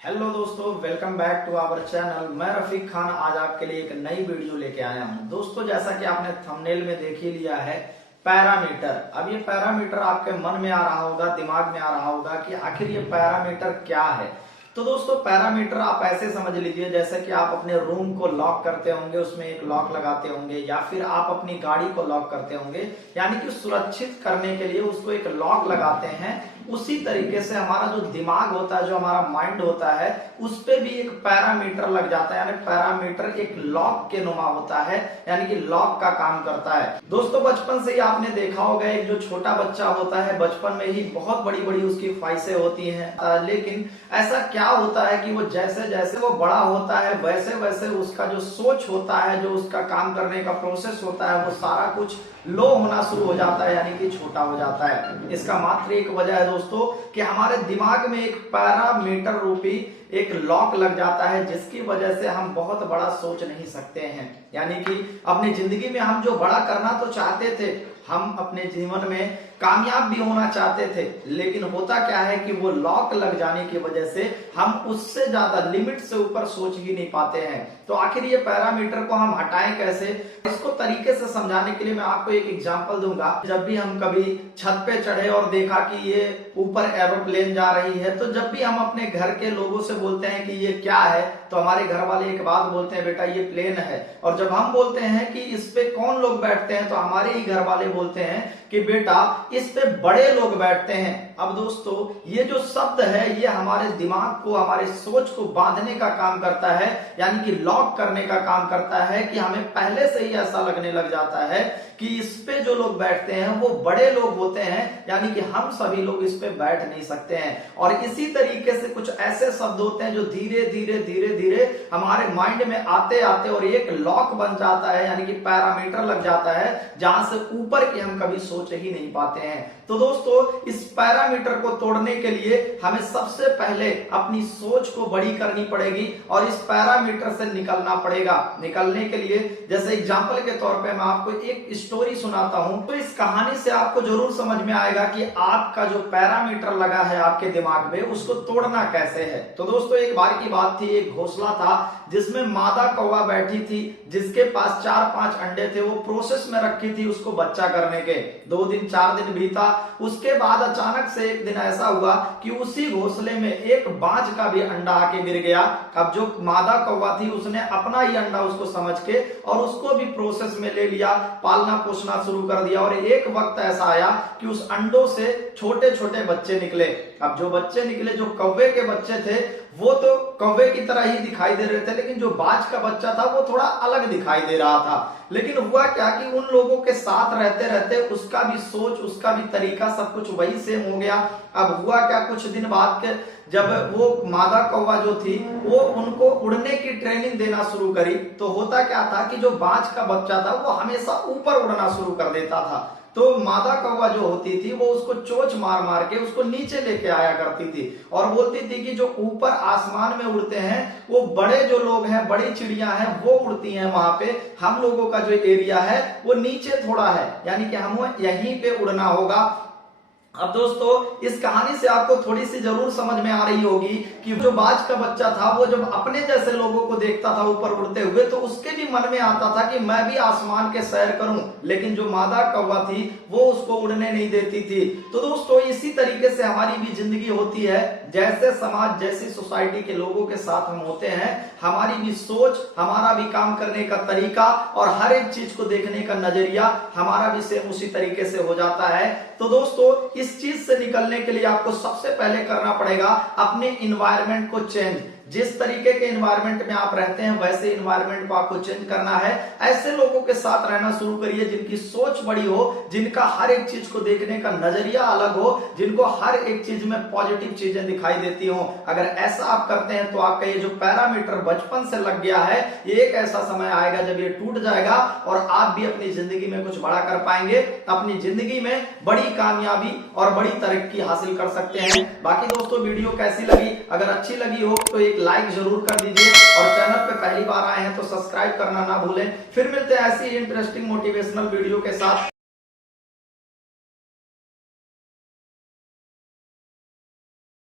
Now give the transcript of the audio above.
Hello दोस्तों, welcome back to our channel. मैं रफीक खान आज आपके लिए एक नई वीडियो लेके आया हूं। दोस्तों, जैसा कि आपने थंबनेल में देख ही लिया है, पैरामीटर। अब ये पैरामीटर आपके मन में आ रहा होगा, दिमाग में आ रहा होगा कि आखिर ये पैरामीटर क्या है। तो दोस्तों, पैरामीटर आप ऐसे समझ लीजिए जैसे कि आप अपने रूम को लॉक करते होंगे, उसमें एक लॉक लगाते होंगे, या फिर आप अपनी गाड़ी को लॉक करते होंगे, यानी कि सुरक्षित करने के लिए उसको एक लॉक लगाते हैं। उसी तरीके से हमारा जो दिमाग होता है, जो हमारा माइंड होता है, उस पे भी एक पैरामीटर लग जाता है। यानी पैरामीटर एक लॉक के नुमा होता है, यानी कि लॉक का काम करता है। दोस्तों, बचपन से ही आपने देखा होगा, एक जो छोटा बच्चा होता है बचपन में ही बहुत बड़ी बड़ी उसकी ख्वाहिशें होती हैं, लेकिन ऐसा क्या होता है कि वो जैसे जैसे वो बड़ा होता है वैसे वैसे उसका जो सोच होता है, जो उसका काम करने का प्रोसेस होता है, वो सारा कुछ लो होना शुरू हो जाता है, यानी कि छोटा हो जाता है। इसका मात्र एक वजह है दोस्तों कि हमारे दिमाग में एक पैरामीटर रूपी एक लॉक लग जाता है, जिसकी वजह से हम बहुत बड़ा सोच नहीं सकते हैं। यानी कि अपनी जिंदगी में हम जो बड़ा करना तो चाहते थे, हम अपने जीवन में कामयाब भी होना चाहते थे, लेकिन होता क्या है कि वो लॉक लग जाने की वजह से हम उससे ज्यादा लिमिट से ऊपर सोच ही नहीं पाते हैं। तो आखिर ये पैरामीटर को हम हटाएं कैसे, इसको तरीके से समझाने के लिए मैं आपको एक एग्जांपल दूंगा। जब भी हम कभी छत पे चढ़े और देखा कि ये ऊपर एरोप्लेन जा रही है, तो जब भी हम अपने घर के लोगों से बोलते हैं कि ये क्या है, तो हमारे घर वाले एक बात बोलते हैं, बेटा ये प्लेन है। और जब हम बोलते हैं कि इस पे कौन लोग बैठते हैं, तो हमारे ही घर वाले बोलते हैं कि बेटा इस पे बड़े लोग बैठते हैं। अब दोस्तों, ये जो शब्द है ये हमारे दिमाग को, हमारे सोच को बांधने का काम करता है, यानी कि लॉक करने का काम करता है, कि हमें पहले से ही ऐसा लगने लग जाता है कि इस पे जो लोग बैठते हैं वो बड़े लोग होते हैं, यानी कि हम सभी लोग इस पे बैठ नहीं सकते हैं। और इसी तरीके से कुछ ऐसे शब्द होते हैं जो धीरे धीरे धीरे धीरे हमारे माइंड में आते आते और एक लॉक बन जाता है, यानी कि पैरामीटर लग जाता है, जहां से ऊपर की हम कभी सोच ही नहीं पाते हैं। तो दोस्तों, इस पैरामीटर को तोड़ने के लिए हमें सबसे पहले अपनी सोच को बड़ी करनी पड़ेगी और इस पैरामीटर से निकलना पड़ेगा। निकलने के लिए जैसे एग्जांपल के तौर पे मैं आपको एक स्टोरी सुनाता हूं, तो इस कहानी से आपको जरूर समझ में आएगा कि आपका जो पैरामीटर लगा है आपके दिमाग में, उसको तोड़ना कैसे है। तो दोस्तों, एक बार की बात थी, एक घोंसला था जिसमें मादा कौवा बैठी थी, जिसके पास 4-5 अंडे थे। वो प्रोसेस में रखी थी उसको बच्चा करने के। 2 दिन 4 दिन बीता, उसके बाद अचानक से एक दिन ऐसा हुआ कि उसी घोंसले में एक बाज का भी अंडा आके गिर गया। अब जो मादा कौवा थी उसने अपना ही अंडा उसको समझ के और उसको भी प्रोसेस में ले लिया, पालना पोसना शुरू कर दिया। और एक वक्त ऐसा आया कि उस अंडों से छोटे छोटे बच्चे निकले। अब जो बच्चे निकले, जो कौवे के बच्चे थे, वो तो कौवे की तरह ही दिखाई दे रहे थे, लेकिन जो बाज का बच्चा था वो थोड़ा अलग दिखाई दे रहा था। लेकिन हुआ क्या कि उन लोगों के साथ रहते रहते उसका भी सोच, उसका भी तरीका, सब कुछ वही सेम हो गया। अब हुआ क्या, कुछ दिन बाद के जब वो मादा कौवा जो थी वो उनको उड़ने की ट्रेनिंग देना शुरू करी, तो होता क्या था कि जो बाज का बच्चा था वो हमेशा ऊपर उड़ना शुरू कर देता था। तो मादा कौवा जो होती थी वो उसको चोंच मार मार के उसको नीचे लेके आया करती थी और बोलती थी कि जो ऊपर आसमान में उड़ते हैं वो बड़े जो लोग हैं, बड़ी चिड़िया हैं, वो उड़ती हैं वहां पे। हम लोगों का जो एरिया है वो नीचे थोड़ा है, यानी कि हमें यहीं पे उड़ना होगा। अब दोस्तों, इस कहानी से आपको थोड़ी सी जरूर समझ में आ रही होगी कि जो बाज का बच्चा था वो जब अपने जैसे लोगों को देखता था ऊपर उड़ते हुए, तो उसके भी मन में आता था कि मैं भी आसमान के सैर करूं, लेकिन जो मादा कौवा थी वो उसको उड़ने नहीं देती थी। तो दोस्तों, इसी तरीके से हमारी भी जिंदगी होती है। जैसे समाज, जैसी सोसाइटी के लोगों के साथ हम होते हैं, हमारी भी सोच, हमारा भी काम करने का तरीका और हर एक चीज को देखने का नजरिया हमारा भी सेम उसी तरीके से हो जाता है। तो दोस्तों, इस चीज से निकलने के लिए आपको सबसे पहले करना पड़ेगा अपने इन्वायरमेंट को चेंज। जिस तरीके के इन्वायरमेंट में आप रहते हैं वैसे इन्वायरमेंट को आपको चेंज करना है। ऐसे लोगों के साथ रहना शुरू करिए जिनकी सोच बड़ी हो, जिनका हर एक चीज को देखने का नजरिया अलग हो, जिनको हर एक चीज में पॉजिटिव चीजें दिखाई देती हो। अगर ऐसा आप करते हैं तो आपका ये जो पैरामीटर बचपन से लग गया है, ये एक ऐसा समय आएगा जब ये टूट जाएगा और आप भी अपनी जिंदगी में कुछ बड़ा कर पाएंगे, अपनी जिंदगी में बड़ी कामयाबी और बड़ी तरक्की हासिल कर सकते हैं। बाकी दोस्तों, वीडियो कैसी लगी? अगर अच्छी लगी हो तो एक लाइक जरूर कर दीजिए और चैनल पे पहली बार आए हैं तो सब्सक्राइब करना ना भूलें। फिर मिलते हैं ऐसी इंटरेस्टिंग मोटिवेशनल वीडियो के साथ।